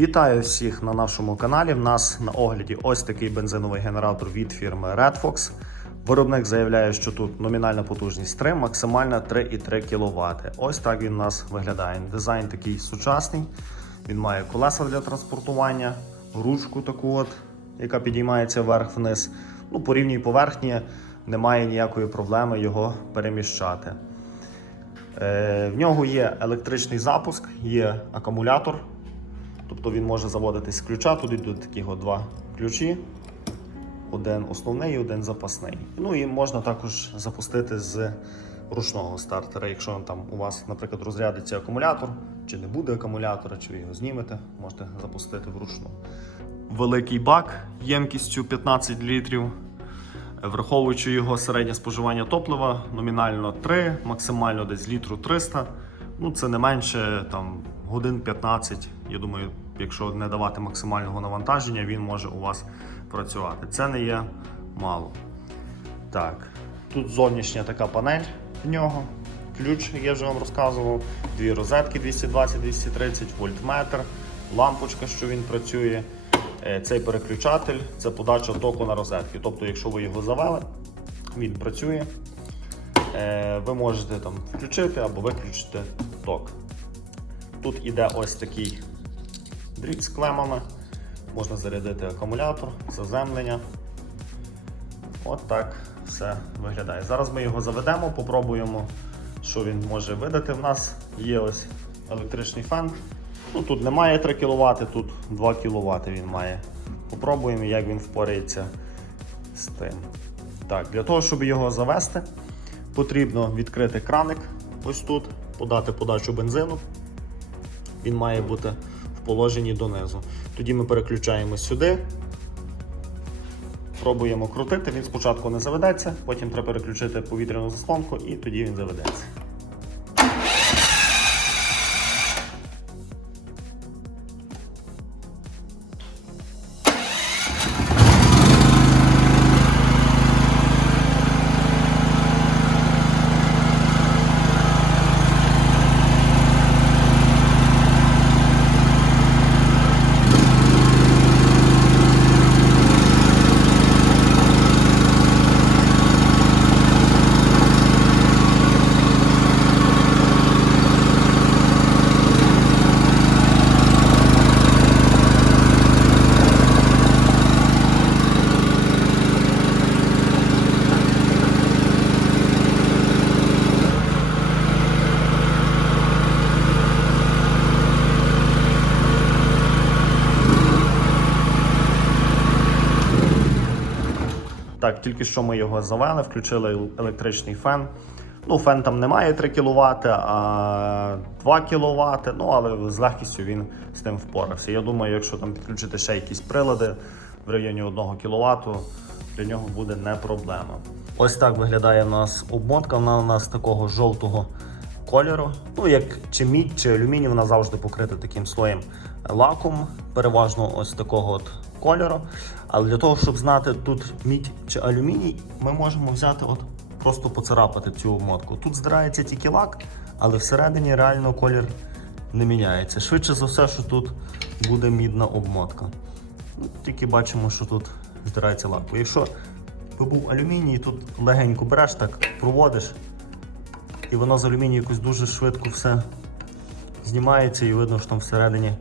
Вітаю всіх на нашому каналі. В нас на огляді ось такий бензиновий генератор від фірми Redfox. Виробник заявляє, що тут номінальна потужність 3, максимальна 3,3 кВт. Ось так він у нас виглядає. Дизайн такий сучасний. Він має колеса для транспортування, ручку таку от, яка підіймається вверх-вниз. Ну, по рівній поверхні немає ніякої проблеми його переміщати. Е, В нього є електричний запуск, є акумулятор. Тобто він може заводитись з ключа, тут йдуть такі два ключі. Один основний і один запасний. Ну і можна також запустити з ручного стартера. Якщо там у вас, наприклад, розрядиться акумулятор, чи не буде акумулятора, чи ви його знімете, можете запустити вручну. Великий бак ємкістю 15 літрів. Враховуючи його середнє споживання топлива, номінально 3, максимально десь літру 300. Ну, це не менше там, годин 15. Я думаю, якщо не давати максимального навантаження, він може у вас працювати. Це не є мало. Так, тут зовнішня така панель в нього. Ключ, я вже вам розказував, дві розетки 220-230, вольтметр, лампочка, що він працює. Е, Цей переключатель це подача току на розетки. Тобто, якщо ви його завели, він працює. Е, Ви можете там включити або виключити ток. Тут іде ось такий дріт з клемами. Можна зарядити акумулятор, заземлення. От так все виглядає. Зараз ми його заведемо, попробуємо, що він може видати. В нас є ось електричний фен. Ну, тут немає 3 кВт, тут 2 кВт він має. Попробуємо, як він впорається з тим. Так, Для того, щоб його завести, потрібно відкрити краник ось тут, подати подачу бензину. Він має бути положенні донизу. Тоді ми переключаємо сюди, пробуємо крутити. Він спочатку не заведеться, потім треба переключити повітряну заслонку і тоді він заведеться. Так, тільки що ми його завели, включили електричний фен. Ну, фен там не має 3 кВт, а 2 кВт, ну але з легкістю він з тим впорався. Я думаю, якщо там підключити ще якісь прилади в районі 1 кВт, для нього буде не проблема. Ось так виглядає у нас обмотка. Вона у нас такого жовтого кольору. Ну, як чи мідь, чи алюміній, вона завжди покрита таким слоєм лаком, переважно ось такого от кольору. Але для того, щоб знати тут мідь чи алюміній, ми можемо взяти от просто поцарапати цю обмотку. Тут здирається тільки лак, але всередині реально колір не міняється. Швидше за все, що тут буде мідна обмотка. Ну, Тільки бачимо, що тут здирається лак. Якщо би був алюміній, тут легенько береш, так проводиш, і воно з алюмінію якось дуже швидко все знімається і видно, що там всередині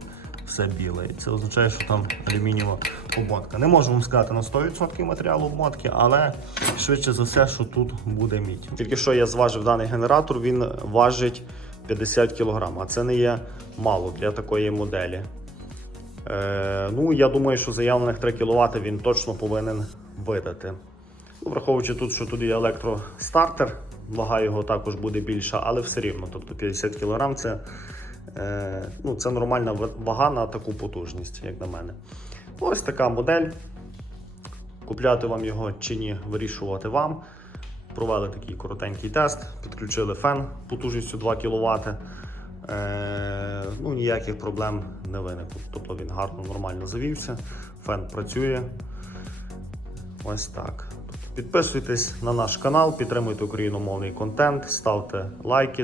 все біле. І це означає, що там алюмінієва обмотка. Не можу вам сказати на 100% матеріалу обмотки, але швидше за все, що тут буде мідь. Тільки що я зважив даний генератор, він важить 50 кг, а це не є мало для такої моделі. Е, ну, я думаю, що заявлених 3 кВт він точно повинен видати. Ну, враховуючи тут, що тут є електростартер, вага його також буде більша, але все рівно. Тобто 50 кг це, ну, це нормальна вага на таку потужність, як на мене. Ось така модель. Купляти вам його чи ні, вирішувати вам. Провели такий коротенький тест, підключили фен потужністю 2 кВт. Е, ну, ніяких проблем не виникло. Тобто він гарно, нормально завівся, фен працює. Ось так. Підписуйтесь на наш канал, підтримуйте україномовний контент, ставте лайки